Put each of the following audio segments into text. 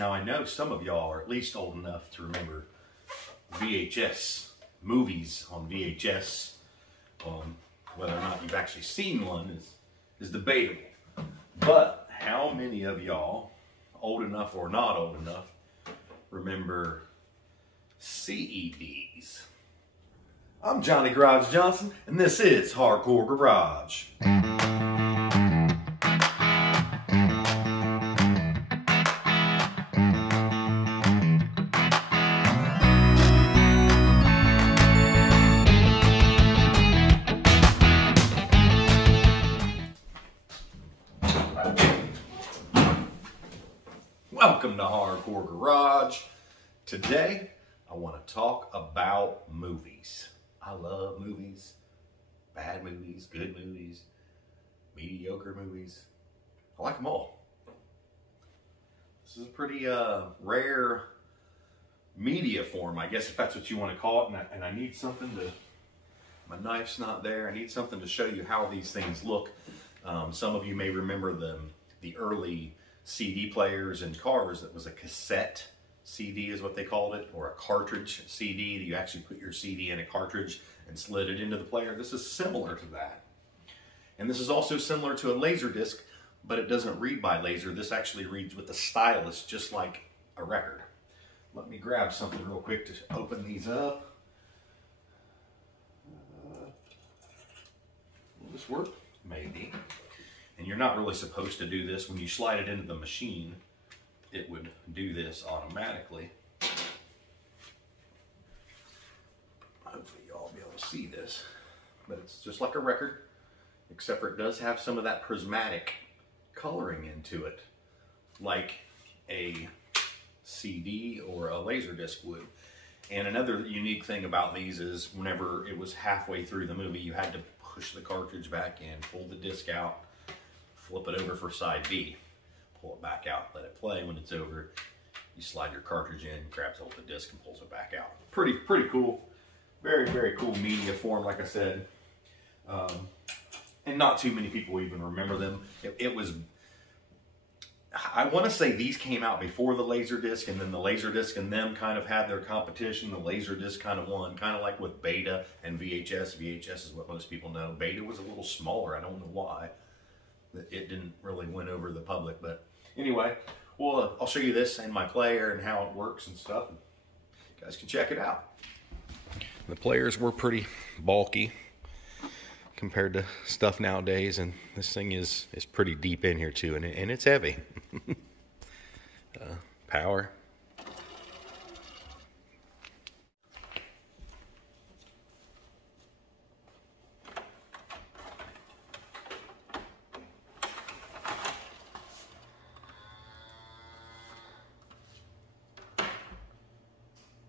Now I know some of y'all are at least old enough to remember VHS, movies on VHS. Whether or not you've actually seen one is debatable. But how many of y'all, old enough or not old enough, remember CEDs? I'm Johnny Garage Johnson, and this is Hardcore Garage. Welcome to Hardcore Garage. Today, I want to talk about movies. I love movies. Bad movies, good movies, mediocre movies. I like them all. This is a pretty rare media form, I guess, if that's what you want to call it. And I need something to... My knife's not there. I need something to show you how these things look. Some of you may remember the early CD players in cars. That was a cassette CD is what they called it, or a cartridge CD. You actually put your CD in a cartridge and slid it into the player. This is similar to that. And this is also similar to a laser disc, but it doesn't read by laser. This actually reads with the stylus, just like a record. Let me grab something real quick to open these up. Will this work? Maybe. And you're not really supposed to do this. When you slide it into the machine, it would do this automatically. Hopefully y'all will be able to see this. But it's just like a record, except for it does have some of that prismatic coloring into it, like a CD or a laser disc would. And another unique thing about these is whenever it was halfway through the movie, you had to push the cartridge back in, pull the disc out, flip it over for side B, pull it back out, let it play. When it's over, you slide your cartridge in, grabs hold of the disc and pulls it back out. Pretty cool. Very, very cool media form, like I said. And not too many people even remember them. It was, I want to say these came out before the Laserdisc, and then the Laserdisc and them kind of had their competition. The Laserdisc kind of won, kind of like with Beta and VHS. VHS is what most people know. Beta was a little smaller. I don't know why. It didn't really win over the public, but anyway, well, I'll show you this and my player and how it works and stuff. You guys can check it out. The players were pretty bulky compared to stuff nowadays, and this thing is pretty deep in here too, and it's heavy. Power.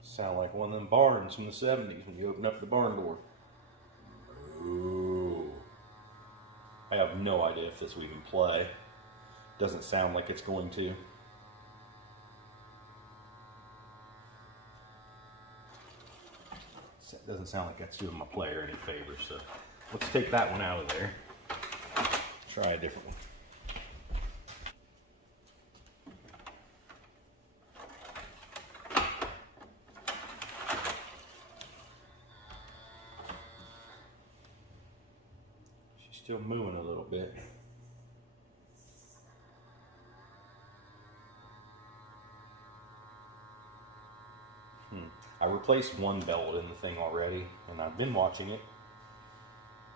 Sound like one of them barns from the 70s when you open up the barn door. Ooh. I have no idea if this will even play. Doesn't sound like it's going to. Doesn't sound like that's doing my player any favors, so let's take that one out of there. Try a different one. Still moving a little bit. I replaced one belt in the thing already, and I've been watching it,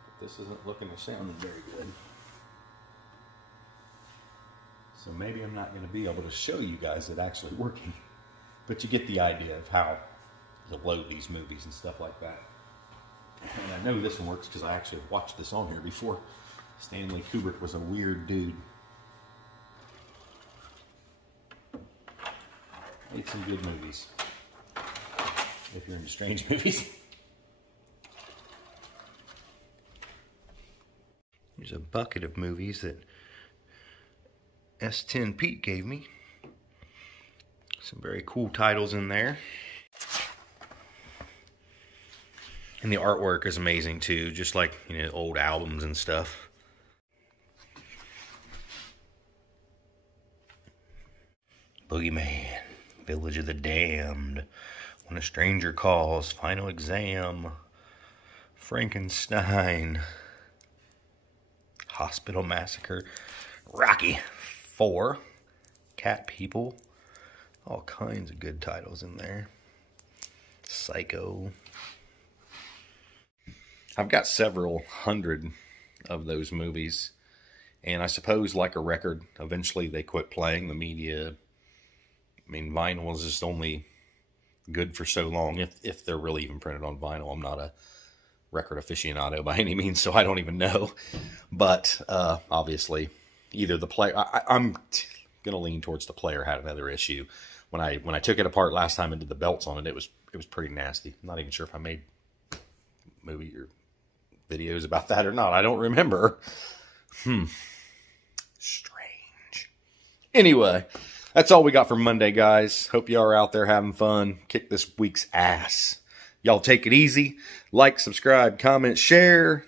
but this isn't looking or sounding very good. So maybe I'm not going to be able to show you guys it actually working, but you get the idea of how to load these movies and stuff like that. And I know this one works because I actually watched this on here before. Stanley Kubrick was a weird dude. Made some good movies. If you're into strange movies. Here's a bucket of movies that S10 Pete gave me. Some very cool titles in there. And the artwork is amazing too, just like, you know, old albums and stuff. Boogeyman, Village of the Damned, When a Stranger Calls, Final Exam, Frankenstein, Hospital Massacre, Rocky 4, Cat People, all kinds of good titles in there. Psycho. I've got several hundred of those movies, and I suppose like a record, eventually they quit playing. The media, I mean, vinyl is just only good for so long, if they're really even printed on vinyl. I'm not a record aficionado by any means, so I don't even know. But obviously, either the player, I'm going to lean towards the player had another issue. When I took it apart last time and did the belts on it, it was pretty nasty. I'm not even sure if I made movie or videos about that or not. I don't remember. Strange. Anyway, that's all we got for Monday, guys. Hope y'all are out there having fun. Kick this week's ass. Y'all take it easy. Like, subscribe, comment, share.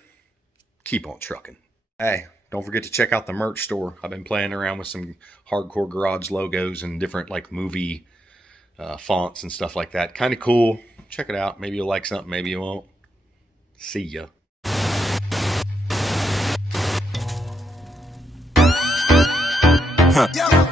Keep on trucking. Hey, don't forget to check out the merch store. I've been playing around with some Hardcore Garage logos and different like movie fonts and stuff like that. Kind of cool. Check it out. Maybe you'll like something. Maybe you won't. See ya. Yo.